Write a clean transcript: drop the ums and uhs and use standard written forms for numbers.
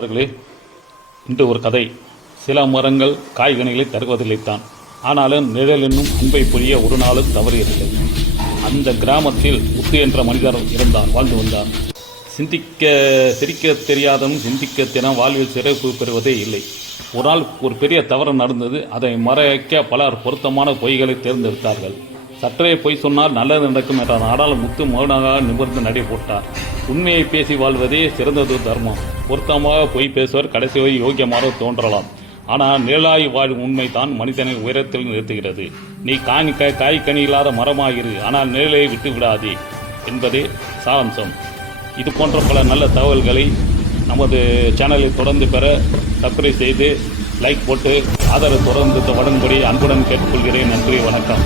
அவர்களே, இன்று ஒரு கதை. சில மரங்கள் காய்கனிகளை தருவதில்லைத்தான், ஆனாலும் நிழல் என்னும் அன்பை புரிய ஒரு நாளும் தவறியதில்லை. அந்த கிராமத்தில் முத்து என்ற மனிதர் வாழ்ந்து வந்தார். சிரிக்க தெரியாதவன் சிந்திக்க தினம் வாழ்வில் சிறப்பு பெறுவதே இல்லை. ஒரு நாள் ஒரு பெரிய தவறு நடந்தது. அதை மறைக்க பலர் பொருத்தமான பொய்களை தேர்ந்தெடுத்தார்கள். சற்றே பொய் சொன்னால் நல்லது நடக்கும் என்றார். ஆனால் முத்து மௌனமாக நிமிர்ந்து நடை போட்டார். உண்மையை பேசி வாழ்வதே சிறந்தது தர்மம். பொருத்தமாக பொய் பேசுவர் கடைசி வரை யோகியமாக தோன்றலாம். ஆனால் நிழலாய் வாழும் உண்மை தான் மனிதனை உயரத்தில் நிறுத்துகிறது. நீ காய்கனி இல்லாத மரமாகிரு, ஆனால் நிழலை விட்டு விடாதே என்பதே சாராம்சம். இது போன்ற பல நல்ல தகவல்களை நமது சேனலை தொடர்ந்து பெற சப்ஸ்கிரைப் செய்து லைக் போட்டு ஆதரவு தொடர்ந்து வழங்கும்படி அன்புடன் கேட்டுக்கொள்கிறேன். நன்றி, வணக்கம்.